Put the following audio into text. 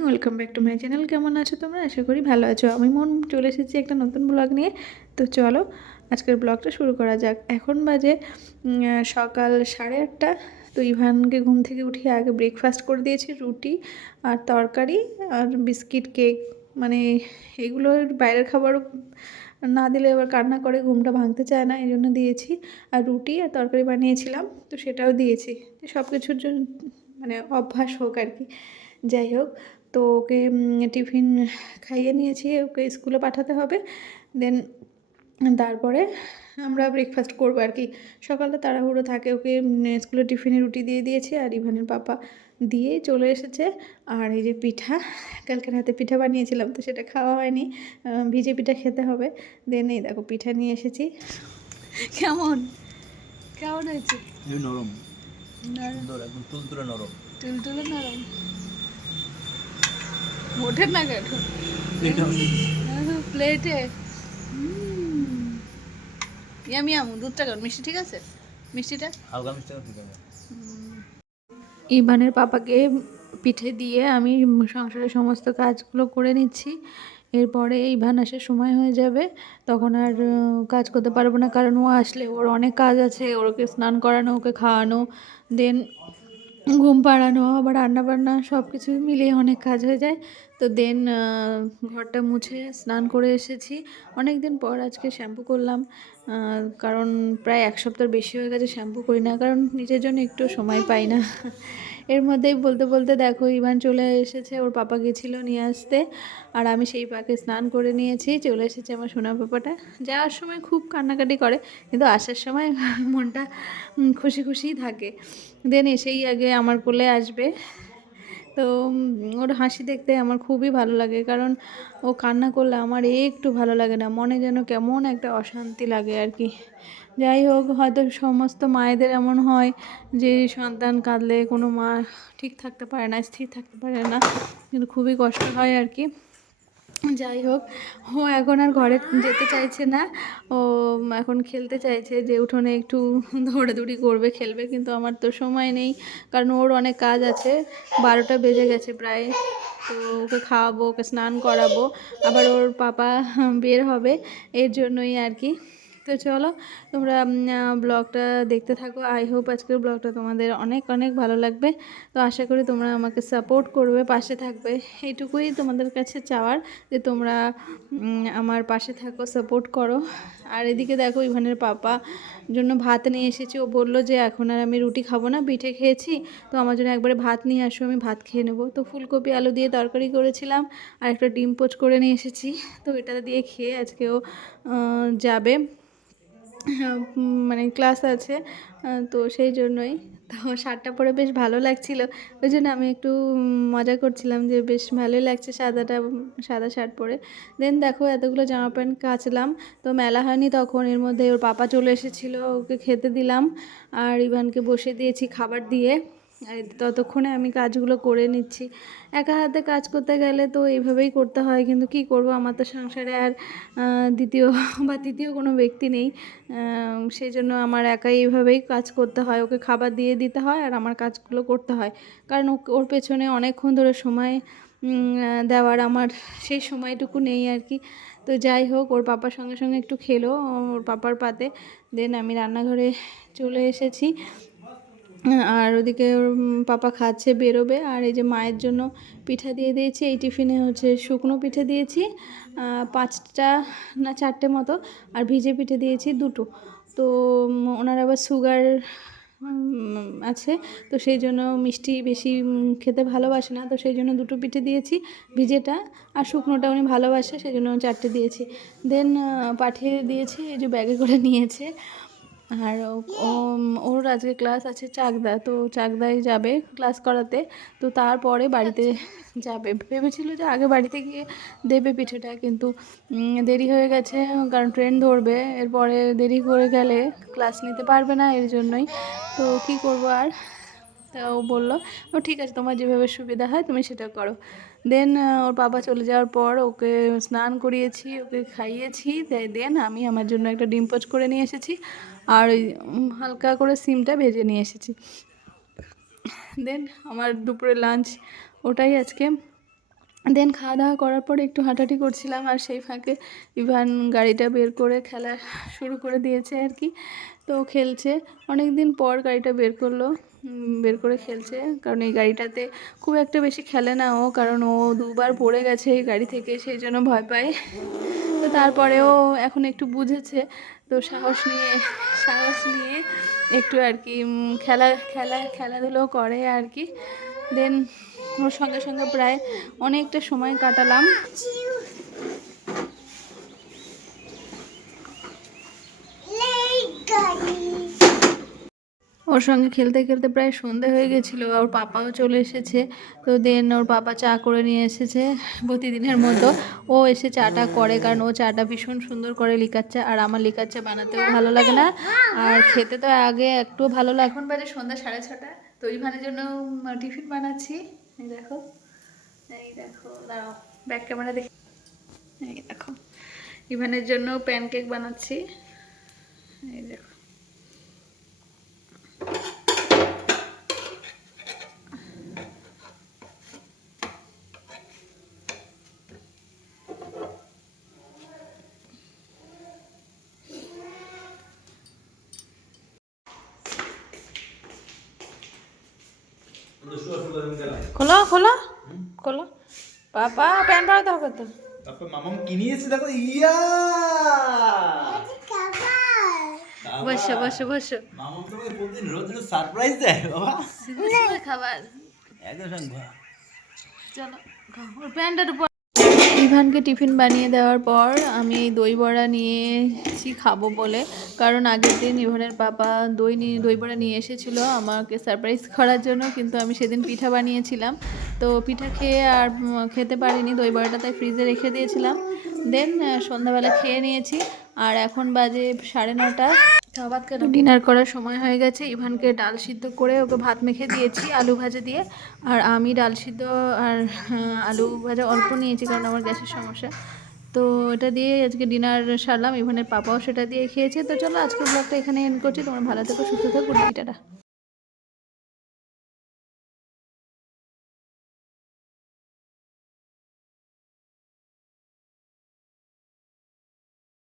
Morning, welcome back to my channel. কেমন আছো তোমরা? আশা করি ভালো আছো। আমি চলে এসেছি একটা নতুন ব্লগ নিয়ে। তো চলো আজকের ব্লগটা শুরু করা যাক। এখন বাজে সকাল 8:30। তো ইভানকে ঘুম থেকে উঠিয়ে আগে ব্রেকফাস্ট করে দিয়েছি, রুটি আর তরকারি আর বিস্কিট, কেক। মানে এগুলোর বাইরের খাবার না দিলে এবার কান্না করে, ঘুমটা ভাঙতে চায় না, এই জন্য দিয়েছি। আর রুটি আর তরকারি বানিয়েছিলাম, তো সেটাও দিয়েছি। সব কিছুর জন্য মানে অভ্যাস হোক আর কি। যাই হোক, তো ওকে টিফিন খাইয়ে নিয়েছি, ওকে স্কুলে পাঠাতে হবে। দেন তারপরে আমরা ব্রেকফাস্ট করবো আর কি। সকালটা তাড়াহুড়ো থাকে, ওকে স্কুলে টিফিনে রুটি দিয়ে দিয়েছি আর ইভানের পাপা দিয়ে চলে এসেছে। আর এই যে পিঠা, কালকে রাতে পিঠা বানিয়েছিলাম, তো সেটা খাওয়া হয়নি, ভিজে পিঠা খেতে হবে। দেন এই দেখো পিঠা নিয়ে এসেছি। কেমন কেমন হয়েছে? নরম, সুন্দর, একদম তুলতুলে নরম। তুলতুলে নরম, ওঠে না কেন প্লেটে? ইয়ামি আমু, দুধটা কেমন মিষ্টি? ঠিক আছে মিষ্টিটা? হালকা মিষ্টি ঠিক আছে। ইভানের পাপাকে পিঠে দিয়ে আমি সংসারের সমস্ত কাজগুলো করে নিচ্ছি। এরপরে ইভান আসার সময় হয়ে যাবে, তখন আর কাজ করতে পারবো না, কারণ ও আসলে ওর অনেক কাজ আছে। ওকে স্নান করানো, ওকে খাওয়ানো, দেন ঘুম পাড়ানো, আবার রান্নাবান্না, সব কিছু মিলিয়ে অনেক কাজ হয়ে যায়। তো দেন ঘরটা মুছে স্নান করে এসেছি। অনেক দিন পর আজকে শ্যাম্পু করলাম, কারণ প্রায় 1 সপ্তাহ বেশি হয়ে গেছে শ্যাম্পু করি না, কারণ নিজের জন্য একটু সময় পাই না। এর মধ্যেই বলতে বলতে দেখো ইভান চলে এসেছে, ওর পাপা গেছিলো নিয়ে আসতে, আর আমি সেই পাকে স্নান করে নিয়েছি। চলে এসেছে আমার সোনা পাপাটা। যাওয়ার সময় খুব কান্নাকাটি করে, কিন্তু আসার সময় মনটা খুশি খুশিই থাকে। দেন এসেই আগে আমার কোলে আসবে। তো ওর হাসি দেখতে আমার খুবই ভালো লাগে, কারণ ও কান্না করলে আমার একটু ভালো লাগে না, মনে যেন কেমন একটা অশান্তি লাগে আর কি। যাই হোক, হয়তো সমস্ত মায়েদের এমন হয় যে সন্তান কাঁদলে কোনো মা ঠিক থাকতে পারে না, স্থির থাকতে পারে না, কিন্তু খুবই কষ্ট হয় আর কি। যাই হোক, ও এখন আর ঘরে যেতে চাইছে না, ও এখন খেলতে চাইছে, যে উঠোনে একটু দৌড়াদৌড়ি করবে, খেলবে, কিন্তু আমার তো সময় নেই, কারণ ওর অনেক কাজ আছে। 12টা বেজে গেছে প্রায়। তো ওকে খাওয়াবো, ওকে স্নান করাবো, আবার ওর পাপা বের হবে, এর জন্যই আর কি। তো চলো তোমরা ব্লগটা দেখতে থাকো। আই হোপ আজকের ব্লগটা তোমাদের অনেক অনেক ভালো লাগবে। তো আশা করি তোমরা আমাকে সাপোর্ট করবে, পাশে থাকবে, এইটুকুই তোমাদের কাছে চাওয়ার, যে তোমরা আমার পাশে থাকো, সাপোর্ট করো। আর এদিকে দেখো ইভানের পাপা জন্য ভাত নিয়ে এসেছি। ও বললো যে এখন আর আমি রুটি খাবো না, পিঠে খেয়েছি, তো আমার জন্য একবারে ভাত নিয়ে আসো, আমি ভাত খেয়ে নেবো। তো ফুলকপি আলু দিয়ে তরকারি করেছিলাম, আর একটা ডিম পোচ করে নিয়ে এসেছি। তো এটা দিয়ে খেয়ে আজকেও যাবে, মানে ক্লাস আছে, তো সেই জন্যই। তো শার্টটা পরে বেশ ভালো লাগছিল, ওই জন্য আমি একটু মজা করছিলাম যে বেশ ভালোই লাগছে সাদা শার্ট পরে। দেন দেখো এতগুলো জামা প্যান্ট কাচলাম, তো মেলা হয়নি তখন। এর মধ্যে ওর পাপা চলে এসেছিলো, ওকে খেতে দিলাম, আর ইভানকে বসে দিয়েছি খাবার দিয়ে। আর ততক্ষণে আমি কাজগুলো করে নিচ্ছি। একা হাতে কাজ করতে গেলে তো এইভাবেই করতে হয়, কিন্তু কি করব, আমার তো সংসারে আর দ্বিতীয় বা তৃতীয় কোনো ব্যক্তি নেই। সেই জন্য আমার একাই এইভাবেই কাজ করতে হয়, ওকে খাবার দিয়ে দিতে হয় আর আমার কাজগুলো করতে হয়, কারণ ওর পেছনে অনেকক্ষণ ধরে সময় দেওয়ার আমার সেই সময়টুকু নেই আর কি। তো যাই হোক, ওর পাপার সঙ্গে সঙ্গে একটু খেলো ওর পাপার পাতে। দেন আমি রান্নাঘরে চলে এসেছি, আর ওদিকে ওর পাপা খাচ্ছে, বেরোবে। আর এই যে মায়ের জন্য পিঠা দিয়ে দিয়েছি, এই টিফিনে হচ্ছে শুকনো পিঠে দিয়েছি 5টা না 4টে মতো, আর ভিজে পিঠে দিয়েছি 2টো। তো ওনার আবার সুগার আছে, তো সেই জন্য মিষ্টি বেশি খেতে ভালোবাসে না, তো সেই জন্য 2টো পিঠে দিয়েছি, ভিজেটা আর শুকনোটা উনি ভালোবাসে, সেই জন্য 4টে দিয়েছি। দেন পাঠিয়ে দিয়েছি, এই যে ব্যাগে করে নিয়েছে। আর ওর আজকে ক্লাস আছে চাকদা, তো চাকদায় যাবে ক্লাস করাতে, তো তারপরে বাড়িতে যাবে। ভেবেছিল যে আগে বাড়িতে গিয়ে দেবে পিঠেটা, কিন্তু দেরি হয়ে গেছে, কারণ ট্রেন ধরবে, এরপরে দেরি করে গেলে ক্লাস নিতে পারবে না, এর জন্যই। তো কি করব আর। তা ও বললো, ও ঠিক আছে, তোমার যেভাবে সুবিধা হয় তুমি সেটা করো। দেন ওর বাবা চলে যাওয়ার পর ওকে স্নান করিয়েছি, ওকে খাইয়েছি। দেন আমি আমার জন্য একটা ডিম পোচ করে নিয়ে এসেছি, আর ওই হালকা করে সিমটা ভেজে নিয়ে এসেছি। দেন আমার দুপুরে লাঞ্চ ওটাই আজকে। দেন খাওয়া দাওয়া করার পরে একটু হাঁটাহাঁটি করছিলাম, আর সেই ফাঁকে ইভান গাড়িটা বের করে খেলা শুরু করে দিয়েছে আর কি। তো খেলছে, অনেক দিন পর গাড়িটা বের করলো, বের করে খেলছে। কারণ এই গাড়িটাতে খুব একটা বেশি খেলে না ও, কারণ ও দুবার পড়ে গেছে এই গাড়ি থেকে, সেই জন্য ভয় পায়। তো তারপরেও এখন একটু বুঝেছে, তো সাহস নিয়ে একটু আর কি খেলাধুলো করে আর কি। দেন ওর সঙ্গে সঙ্গে প্রায় অনেকটা সময় কাটালাম। ওর সঙ্গে খেলতে খেলতে প্রায় সন্ধে হয়ে গেছিলো, ওর পাপাও চলে এসেছে। তো দেন ওর পাপা চা করে নিয়ে এসেছে প্রতিদিনের মতো। ও এসে চাটা করে, কারণ ও চাটা ভীষণ সুন্দর করে, লিকার চা। আর আমার লিকার চা বানাতেও ভালো লাগে না, আর খেতে তো আগে একটু ভালো লাগে। এখন বাজে সন্ধ্যা 6:30। তো ইভানের জন্য টিফিন বানাচ্ছি। এই দেখো, দাঁড়াও ব্যাক ক্যামেরা দেখি। এই দেখো, ইভানের জন্য প্যানকেক বানাচ্ছি। এই দেখো, খোলো খোলো খোলো, পাপা প্যান পরাতে হবে তো। তারপর মামাম কি নিয়েছে দেখো, ইয়া বসো বসো বসো, মামাম তোমাকে প্রতিদিন রোজ রোজ সারপ্রাইজ দেয় বাবা। খাবার একদম চলো খাও, ওর প্যান্টার উপর। ইভানকে টিফিন বানিয়ে দেওয়ার পর আমি দই বড়া নিয়েছি খাবো বলে, কারণ আগের দিন ইভানের পাপা দই বড়া নিয়ে এসেছিলো আমাকে সারপ্রাইজ করার জন্য, কিন্তু আমি সেদিন পিঠা বানিয়েছিলাম। তো পিঠা খেয়ে আর খেতে পারিনি দই বড়াটা, তাই ফ্রিজে রেখে দিয়েছিলাম। দেন সন্ধ্যাবেলা খেয়ে নিয়েছি, আর এখন বাজে 9:30। ভাত কেন, ডিনার করার সময় হয়ে গেছে। ইভানকে ডাল সিদ্ধ করে ওকে ভাত মেখে দিয়েছি আলু ভাজা দিয়ে, আর আমি ডাল সিদ্ধ আর আলু ভাজা অল্প নিয়েছি, কারণ আমার গ্যাসের সমস্যা। তো এটা দিয়ে আজকে ডিনার সারলাম, ইভানের পাপাও সেটা দিয়ে খেয়েছে। তো চলো আজকের ব্লগটা এখানে এন্ড করছি। তোমরা ভালো থেকো, সুস্থ থেকো, গুড নাইট, টাটা।